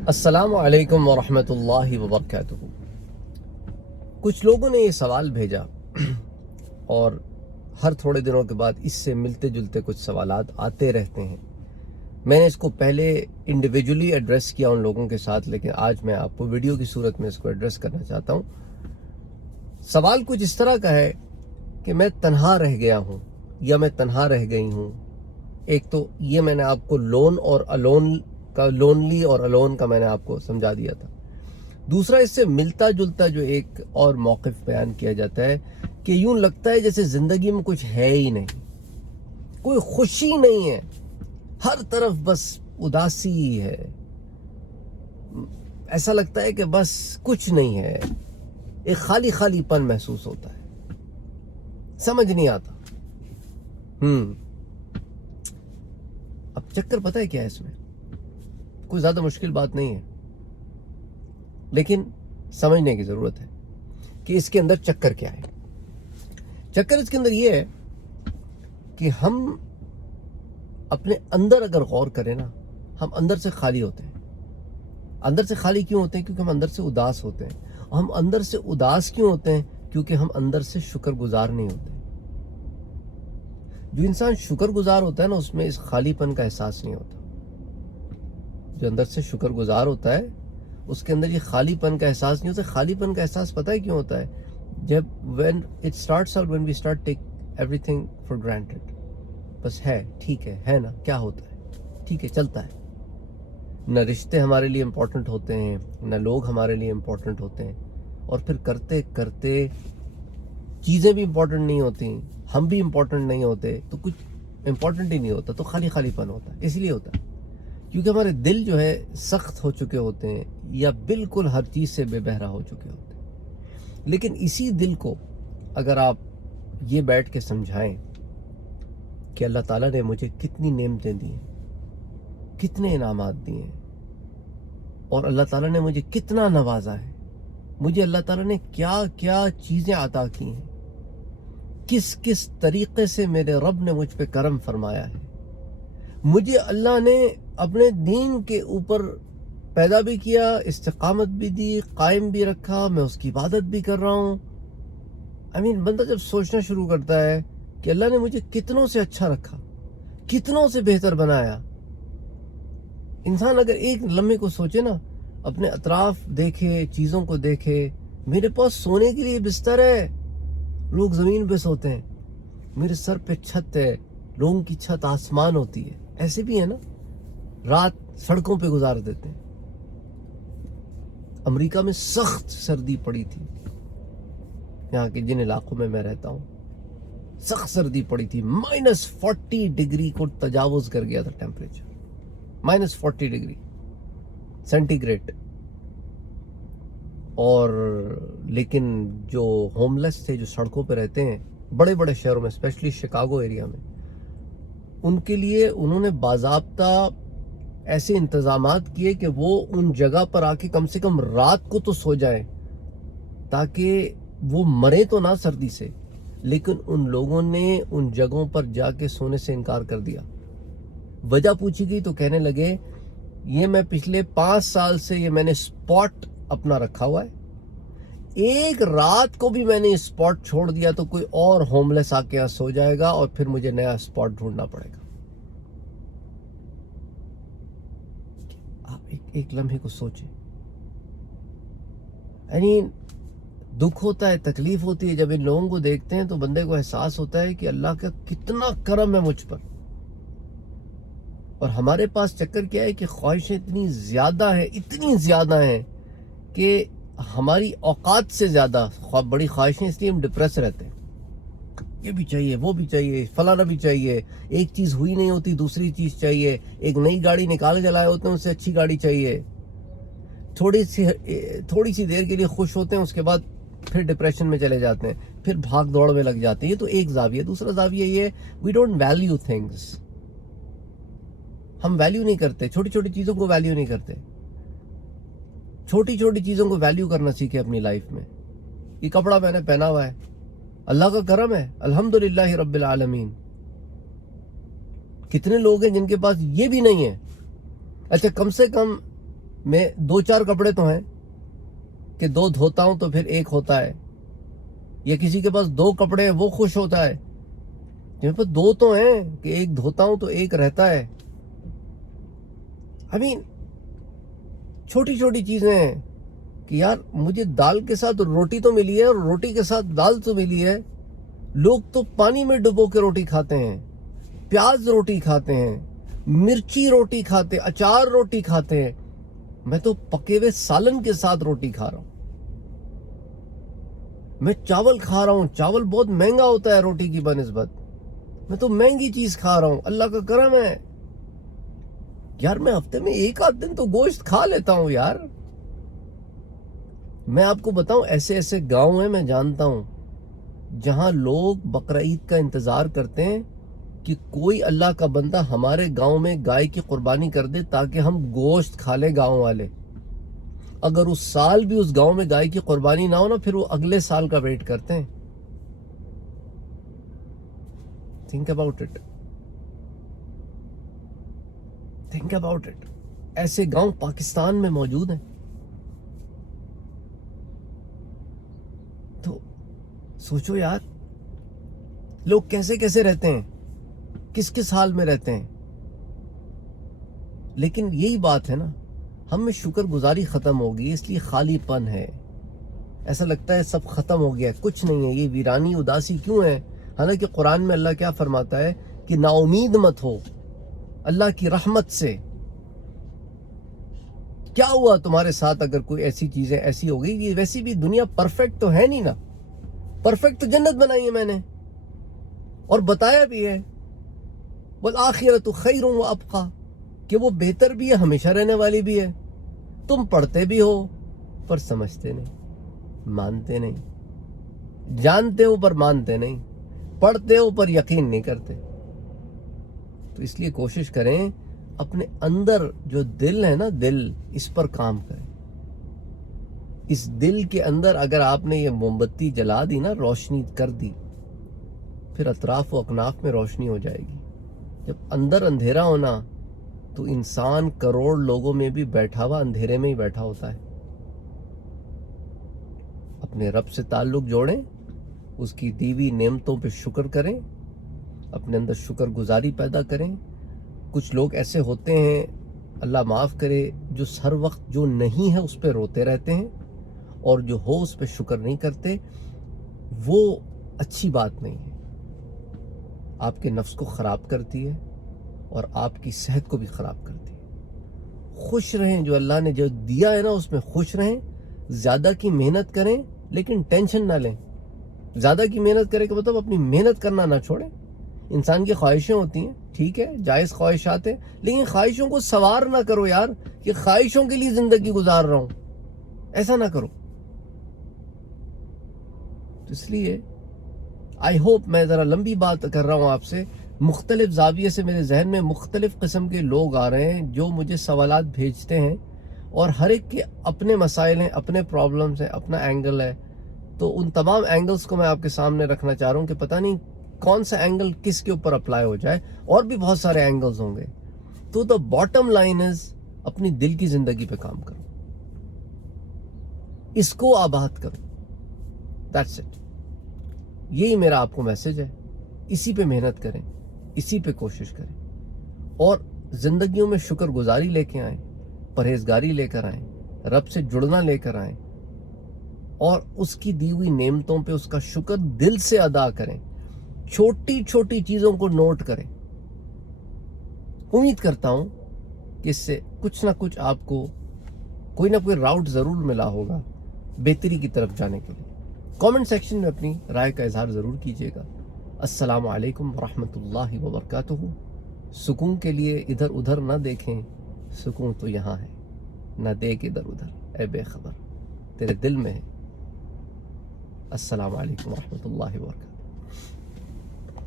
السلام علیکم ورحمۃ اللہ وبرکاتہ۔ کچھ لوگوں نے یہ سوال بھیجا اور ہر تھوڑے دنوں کے بعد اس سے ملتے جلتے کچھ سوالات آتے رہتے ہیں۔ میں نے اس کو پہلے انڈیویجولی ایڈریس کیا ان لوگوں کے ساتھ، لیکن آج میں آپ کو ویڈیو کی صورت میں اس کو ایڈریس کرنا چاہتا ہوں۔ سوال کچھ اس طرح کا ہے کہ میں تنہا رہ گیا ہوں یا میں تنہا رہ گئی ہوں۔ ایک تو یہ میں نے آپ کو لونلی اور الون کا میں نے آپ کو سمجھا دیا تھا۔ دوسرا اس سے ملتا جلتا جو ایک اور موقف بیان کیا جاتا ہے کہ یوں لگتا ہے جیسے زندگی میں کچھ ہے ہی نہیں، کوئی خوشی نہیں ہے، ہر طرف بس اداسی ہی ہے، ایسا لگتا ہے کہ بس کچھ نہیں ہے، ایک خالی خالی پن محسوس ہوتا ہے، سمجھ نہیں آتا۔ اب چکر پتہ ہے کیا ہے اس میں؟ کوئی زیادہ مشکل بات نہیں ہے، لیکن سمجھنے کی ضرورت ہے کہ اس کے اندر چکر کیا ہے۔ چکر اس کے اندر یہ ہے کہ ہم اپنے اندر اگر غور کریں نا، ہم اندر سے خالی ہوتے ہیں۔ اندر سے خالی کیوں ہوتے ہیں؟ کیونکہ ہم اندر سے اداس ہوتے ہیں۔ اور ہم اندر سے اداس کیوں ہوتے ہیں؟ کیونکہ ہم اندر سے شکر گزار نہیں ہوتے۔ جو انسان شکر گزار ہوتا ہے نا، اس میں اس خالی پن کا احساس نہیں ہوتا۔ جو اندر سے شکر گزار ہوتا ہے اس کے اندر یہ خالی پن کا احساس نہیں ہوتا۔ خالی پن کا احساس پتہ ہے کیوں ہوتا ہے؟ جب when we start take everything for granted، بس ہے، ٹھیک ہے نا، کیا ہوتا ہے، ٹھیک ہے، چلتا ہے۔ نہ رشتے ہمارے لیے امپورٹنٹ ہوتے ہیں، نہ لوگ ہمارے لیے امپورٹنٹ ہوتے ہیں، اور پھر کرتے کرتے چیزیں بھی امپورٹنٹ نہیں ہوتی، ہم بھی امپورٹنٹ نہیں ہوتے، تو کچھ امپورٹنٹ ہی نہیں ہوتا، تو خالی خالی پن ہوتا ہے۔ اس لیے ہوتا ہے کیونکہ ہمارے دل جو ہے سخت ہو چکے ہوتے ہیں یا بالکل ہر چیز سے بے بہرا ہو چکے ہوتے ہیں۔ لیکن اسی دل کو اگر آپ یہ بیٹھ کے سمجھائیں کہ اللہ تعالیٰ نے مجھے کتنی نعمتیں دی ہیں، کتنے انعامات دیے ہیں، اور اللہ تعالیٰ نے مجھے کتنا نوازا ہے، مجھے اللہ تعالیٰ نے کیا کیا چیزیں عطا کی ہیں، کس کس طریقے سے میرے رب نے مجھ پہ کرم فرمایا ہے، مجھے اللہ نے اپنے دین کے اوپر پیدا بھی کیا، استقامت بھی دی، قائم بھی رکھا، میں اس کی عبادت بھی کر رہا ہوں۔ بندہ جب سوچنا شروع کرتا ہے کہ اللہ نے مجھے کتنوں سے اچھا رکھا، کتنوں سے بہتر بنایا۔ انسان اگر ایک لمحے کو سوچے نا، اپنے اطراف دیکھے، چیزوں کو دیکھے، میرے پاس سونے کے لیے بستر ہے، لوگ زمین پہ سوتے ہیں، میرے سر پہ چھت ہے، لوگوں کی چھت آسمان ہوتی ہے، ایسے بھی ہے نا، رات سڑکوں پہ گزار دیتے ہیں۔ امریکہ میں سخت سردی پڑی تھی، یہاں کے جن علاقوں میں میں رہتا ہوں، سخت سردی پڑی تھی، -40 ڈگری کو تجاوز کر گیا تھا ٹیمپریچر، -40 ڈگری سینٹی گریڈ۔ اور لیکن جو ہوملیس تھے، جو سڑکوں پہ رہتے ہیں بڑے بڑے شہروں میں، اسپیشلی شکاگو ایریا میں، ان کے لیے انہوں نے باضابطہ ایسے انتظامات کیے کہ وہ ان جگہ پر آ کے کم سے کم رات کو تو سو جائیں، تاکہ وہ مرے تو نہ سردی سے، لیکن ان لوگوں نے ان جگہوں پر جا کے سونے سے انکار کر دیا۔ وجہ پوچھی گئی تو کہنے لگے یہ میں پچھلے 5 سال سے یہ میں نے اسپاٹ اپنا رکھا ہوا ہے، ایک رات کو بھی میں نے اسپاٹ چھوڑ دیا تو کوئی اور ہوملیس آ کے یہاں سو جائے گا اور پھر مجھے نیا اسپاٹ ڈھونڈنا پڑے گا۔ آپ ایک لمحے کو سوچیں، دکھ ہوتا ہے، تکلیف ہوتی ہے جب ان لوگوں کو دیکھتے ہیں، تو بندے کو احساس ہوتا ہے کہ اللہ کا کتنا کرم ہے مجھ پر۔ اور ہمارے پاس چکر کیا ہے کہ خواہشیں اتنی زیادہ ہیں کہ ہماری اوقات سے زیادہ بڑی خواہشیں، اس لیے ہم ڈپریس رہتے ہیں۔ یہ بھی چاہیے، وہ بھی چاہیے، فلانا بھی چاہیے، ایک چیز ہوئی نہیں ہوتی دوسری چیز چاہیے، ایک نئی گاڑی نکال کے لائے ہوتے ہیں اس سے اچھی گاڑی چاہیے، تھوڑی سی دیر کے لیے خوش ہوتے ہیں، اس کے بعد پھر ڈپریشن میں چلے جاتے ہیں، پھر بھاگ دوڑ میں لگ جاتے ہیں۔ یہ تو ایک زاویہ۔ دوسرا زاویہ یہ ہے، وی ڈونٹ ویلیو تھنگس، ہم ویلیو نہیں کرتے، چھوٹی چھوٹی چیزوں کو ویلیو نہیں کرتے۔ چھوٹی چھوٹی چیزوں کو ویلیو کرنا سیکھے اپنی لائف میں۔ یہ کپڑا میں نے پہنا ہوا ہے، اللہ کا کرم ہے، الحمدللہ رب العالمین۔ کتنے لوگ ہیں جن کے پاس یہ بھی نہیں ہے؟ اچھا، کم سے کم میں 2-4 کپڑے تو ہیں کہ 2 دھوتا ہوں تو پھر 1 ہوتا ہے، یا کسی کے پاس 2 کپڑے ہیں وہ خوش ہوتا ہے، میرے پاس 2 تو ہیں کہ 1 دھوتا ہوں تو 1 رہتا ہے۔ چھوٹی چھوٹی چیزیں ہیں کہ یار مجھے دال کے ساتھ روٹی تو ملی ہے اور روٹی کے ساتھ دال تو ملی ہے، لوگ تو پانی میں ڈبو کے روٹی کھاتے ہیں، پیاز روٹی کھاتے ہیں، مرچی روٹی کھاتے ہیں، اچار روٹی کھاتے ہیں، میں تو پکے ہوئے سالن کے ساتھ روٹی کھا رہا ہوں۔ میں چاول کھا رہا ہوں، چاول بہت مہنگا ہوتا ہے روٹی کی بنسبت، میں تو مہنگی چیز کھا رہا ہوں، اللہ کا کرم ہے یار۔ میں ہفتے میں 1 دن تو گوشت کھا لیتا ہوں یار۔ میں آپ کو بتاؤں ایسے ایسے گاؤں ہیں میں جانتا ہوں جہاں لوگ بقرعید کا انتظار کرتے ہیں کہ کوئی اللہ کا بندہ ہمارے گاؤں میں گائے کی قربانی کر دے تاکہ ہم گوشت کھا لیں گاؤں والے۔ اگر اس سال بھی اس گاؤں میں گائے کی قربانی نہ ہو نا، پھر وہ اگلے سال کا ویٹ کرتے ہیں۔ Think about it, think about it. ایسے گاؤں پاکستان میں موجود ہیں۔ تو سوچو یار، لوگ کیسے کیسے رہتے ہیں، کس کس حال میں رہتے ہیں۔ لیکن یہی بات ہے نا، ہم میں شکر گزاری ختم ہوگی، اس لیے خالی پن ہے، ایسا لگتا ہے سب ختم ہو گیا، کچھ نہیں ہے۔ یہ ویرانی اداسی کیوں ہے؟ حالانکہ قرآن میں اللہ کیا فرماتا ہے کہ نا امید مت ہو اللہ کی رحمت سے۔ کیا ہوا تمہارے ساتھ اگر کوئی ایسی چیزیں ایسی ہو گئی؟ یہ ویسی بھی دنیا پرفیکٹ تو ہے نہیں نا، پرفیکٹ تو جنت بنائی ہے میں نے، اور بتایا بھی ہے والآخرۃ خیر و ابقیٰ، کہ وہ بہتر بھی ہے، ہمیشہ رہنے والی بھی ہے۔ تم پڑھتے بھی ہو پر سمجھتے نہیں، مانتے نہیں، جانتے ہو پر مانتے نہیں، پڑھتے ہو پر یقین نہیں کرتے۔ تو اس لیے کوشش کریں اپنے اندر جو دل ہے نا، دل، اس پر کام کریں۔ اس دل کے اندر اگر آپ نے یہ موم بتی جلا دی نا، روشنی کر دی، پھر اطراف و اکناف میں روشنی ہو جائے گی۔ جب اندر اندھیرا ہونا تو انسان کروڑ لوگوں میں بھی بیٹھا ہوا اندھیرے میں ہی بیٹھا ہوتا ہے۔ اپنے رب سے تعلق جوڑیں، اس کی دی ہوئی نعمتوں پہ شکر کریں، اپنے اندر شکر گزاری پیدا کریں۔ کچھ لوگ ایسے ہوتے ہیں، اللہ معاف کرے، جو ہر وقت جو نہیں ہے اس پہ روتے رہتے ہیں، اور جو ہو اس پہ شکر نہیں کرتے۔ وہ اچھی بات نہیں ہے، آپ کے نفس کو خراب کرتی ہے اور آپ کی صحت کو بھی خراب کرتی ہے۔ خوش رہیں، جو اللہ نے جو دیا ہے نا اس میں خوش رہیں۔ زیادہ کی محنت کریں لیکن ٹینشن نہ لیں۔ زیادہ کی محنت کریں کہ مطلب اپنی محنت کرنا نہ چھوڑیں۔ انسان کی خواہشیں ہوتی ہیں، ٹھیک ہے، جائز خواہشات ہیں، لیکن خواہشوں کو سوار نہ کرو یار کہ خواہشوں کے لیے زندگی گزار رہا ہوں، ایسا نہ کرو۔ تو اس لیے آئی ہوپ، میں ذرا لمبی بات کر رہا ہوں آپ سے، مختلف زاویے سے میرے ذہن میں مختلف قسم کے لوگ آ رہے ہیں جو مجھے سوالات بھیجتے ہیں، اور ہر ایک کے اپنے مسائل ہیں، اپنے پرابلمز ہیں، اپنا اینگل ہے۔ تو ان تمام اینگلز کو میں آپ کے سامنے رکھنا چاہ رہا ہوں کہ پتہ نہیں کون سا اینگل کس کے اوپر اپلائی ہو جائے، اور بھی بہت سارے اینگلز ہوں گے۔ تو دا باٹم لائن از، اپنی دل کی زندگی پہ کام کرو، اس کو آباد کرو، دیٹس اٹ۔ یہی میرا آپ کو میسج ہے، اسی پہ محنت کریں، اسی پہ کوشش کریں، اور زندگیوں میں شکر گزاری لے کے آئیں، پرہیزگاری لے کر آئیں، رب سے جڑنا لے کر آئیں، اور اس کی دی ہوئی نعمتوں پہ اس کا شکر دل سے ادا کریں، چھوٹی چھوٹی چیزوں کو نوٹ کریں۔ امید کرتا ہوں کہ اس سے کچھ نہ کچھ آپ کو کوئی نہ کوئی راؤٹ ضرور ملا ہوگا بہتری کی طرف جانے کے لیے۔ کامنٹ سیکشن میں اپنی رائے کا اظہار ضرور کیجیے گا۔ السلام علیکم ورحمۃ اللہ وبرکاتہ۔ سکون کے لیے ادھر ادھر نہ دیکھیں، سکون تو یہاں ہے، نہ دیکھ ادھر ادھر، اے بے خبر، تیرے دل میں ہے۔ السلام علیکم ورحمۃ اللہ وبرکاتہ۔